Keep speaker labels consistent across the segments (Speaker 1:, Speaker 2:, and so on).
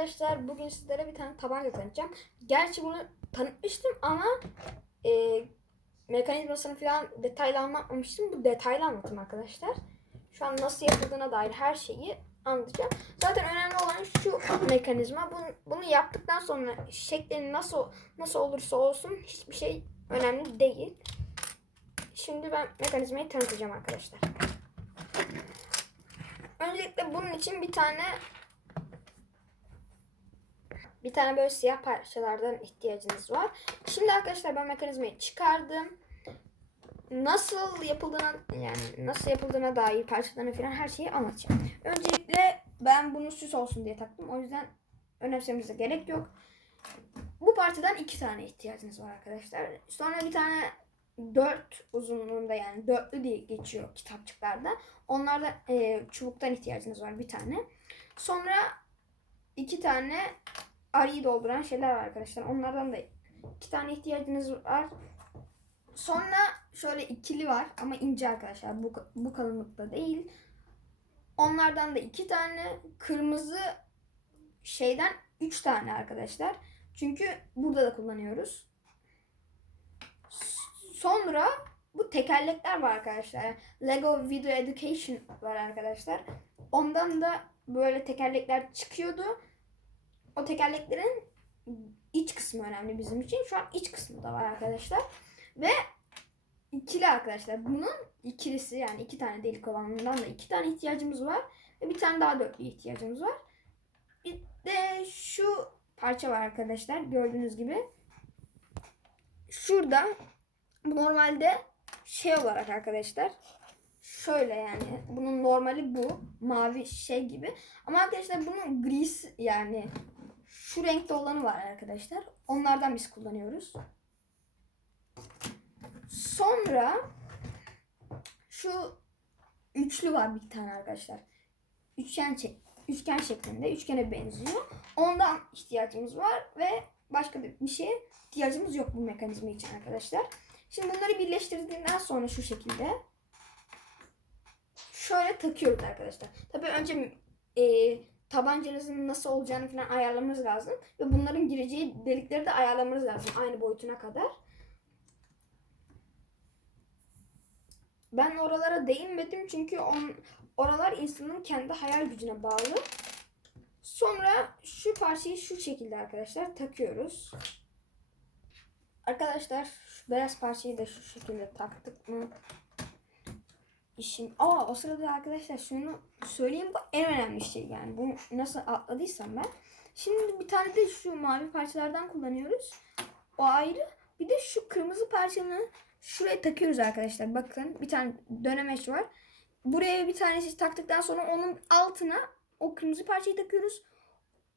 Speaker 1: Arkadaşlar bugün sizlere bir tane tabanca tanıtacağım. Gerçi bunu tanıtmıştım ama e, mekanizmasını falan detaylı anlatmamıştım. Bu detaylı anlatım arkadaşlar. Şu an nasıl yapıldığına dair her şeyi anlatacağım. Zaten önemli olan şu mekanizma. Bunu, bunu yaptıktan sonra şeklin nasıl nasıl olursa olsun hiçbir şey önemli değil. Şimdi ben mekanizmayı tanıtacağım arkadaşlar. Öncelikle bunun için bir tane bir tane böyle siyah parçalardan ihtiyacınız var. Şimdi arkadaşlar ben mekanizmayı çıkardım. Nasıl yapıldığına yani nasıl yapıldığına dair parçalarını falan her şeyi anlatacağım. Öncelikle ben bunu süs olsun diye taktım. O yüzden önemsememize gerek yok. Bu parçadan iki tane ihtiyacınız var arkadaşlar. Sonra bir tane dört uzunluğunda yani dörtlü diye geçiyor kitapçıklarda. Onlarda e, çubuktan ihtiyacınız var bir tane. Sonra iki tane arıyı dolduran şeyler var arkadaşlar. Onlardan da iki tane ihtiyacınız var. Sonra şöyle ikili var ama ince arkadaşlar. Bu, bu kalınlıkta değil. Onlardan da iki tane. Kırmızı şeyden üç tane arkadaşlar. Çünkü burada da kullanıyoruz. Sonra bu tekerlekler var arkadaşlar. Lego Video Education var arkadaşlar. Ondan da böyle tekerlekler çıkıyordu. Tekerleklerin iç kısmı önemli bizim için. Şu an iç kısmı da var arkadaşlar. Ve ikili arkadaşlar. Bunun ikilisi yani iki tane delik olanından da iki tane ihtiyacımız var. Ve bir tane daha dörtlü ihtiyacımız var. Bir de şu parça var arkadaşlar. Gördüğünüz gibi. Şurada bu normalde şey olarak arkadaşlar. Şöyle yani. Bunun normali bu. Mavi şey gibi. Ama arkadaşlar bunun gris yani şu renkte olanı var arkadaşlar. Onlardan biz kullanıyoruz. Sonra şu üçlü var bir tane arkadaşlar. Üçgen üçgen şeklinde üçgene benziyor. Ondan ihtiyacımız var ve başka bir şeye ihtiyacımız yok bu mekanizma için arkadaşlar. Şimdi bunları birleştirdiğinden sonra şu şekilde şöyle takıyoruz arkadaşlar. Tabii önce e, tabancanızın nasıl olacağını falan ayarlamanız lazım. Ve bunların gireceği delikleri de ayarlamanız lazım aynı boyutuna kadar. Ben oralara değinmedim çünkü on, oralar insanın kendi hayal gücüne bağlı. Sonra şu parçayı şu şekilde arkadaşlar takıyoruz. Arkadaşlar şu beyaz parçayı da şu şekilde taktık mı? İşim. Aa o sırada arkadaşlar şunu söyleyeyim bu en önemli şey yani. Bunu nasıl atladıysam ben. Şimdi bir tane de şu mavi parçalardan kullanıyoruz. O ayrı. Bir de şu kırmızı parçanı şuraya takıyoruz arkadaşlar. Bakın bir tane dönemeç var. Buraya bir tanesi taktıktan sonra onun altına o kırmızı parçayı takıyoruz.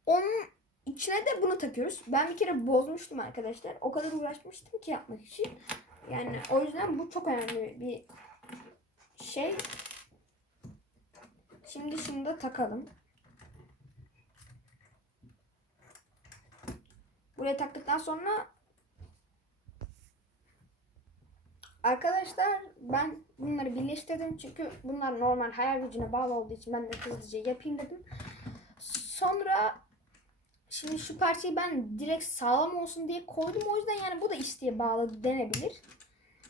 Speaker 1: Onun içine de bunu takıyoruz. Ben bir kere bozmuştum arkadaşlar. O kadar uğraşmıştım ki yapmak için. Yani o yüzden bu çok önemli bir şey. Şimdi şunu da takalım. Buraya taktıktan sonra Arkadaşlar ben bunları birleştirdim çünkü bunlar normal hayal gücüne bağlı olduğu için ben de hızlıca yapayım dedim. Sonra şimdi şu parçayı ben direkt sağlam olsun diye koydum. O yüzden yani bu da isteğe bağlı denebilir.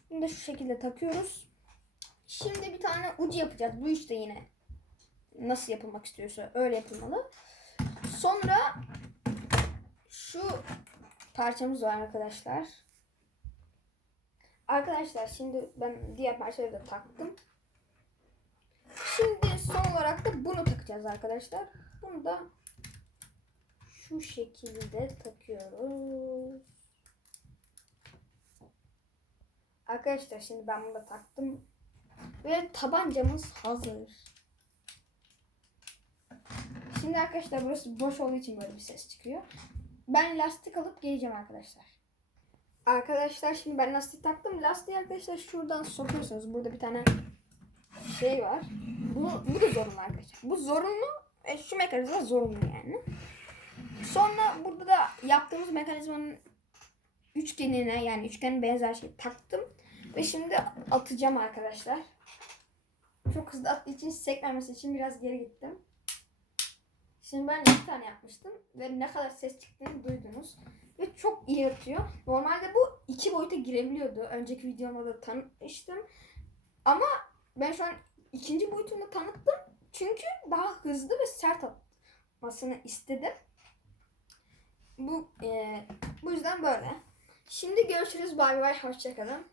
Speaker 1: Bunu da şu şekilde takıyoruz. Şimdi bir tane ucu yapacağız. Bu işte yine nasıl yapılmak istiyorsa öyle yapılmalı. Sonra şu parçamız var arkadaşlar. Arkadaşlar şimdi ben diğer parçaları da taktım. Şimdi son olarak da bunu takacağız arkadaşlar. Bunu da şu şekilde takıyoruz. Arkadaşlar şimdi ben bunu da taktım. Ve tabancamız hazır. Şimdi arkadaşlar burası boş olduğu için böyle bir ses çıkıyor. Ben lastik alıp geleceğim arkadaşlar. Arkadaşlar şimdi ben lastik taktım. Lastiği arkadaşlar şuradan sokuyorsunuz. Burada bir tane şey var. Bu, bu da zorunlu arkadaşlar. Bu zorunlu ve şu mekanizma zorunlu yani. Sonra burada da yaptığımız mekanizmanın üçgenine yani üçgenin benzer şey taktım. Ve şimdi atacağım arkadaşlar. Çok hızlı attığı için sekmemesi için biraz geri gittim. Şimdi ben iki tane yapmıştım ve ne kadar ses çıktığını duydunuz. Ve çok iyi atıyor. Normalde bu iki boyuta girebiliyordu. Önceki videomda da tanıtmıştım. Ama ben şu an ikinci boyutunu tanıttım. Çünkü daha hızlı ve sert atmasını istedim. Bu e, bu yüzden böyle. Şimdi görüşürüz. Bay bay. Hoşçakalın.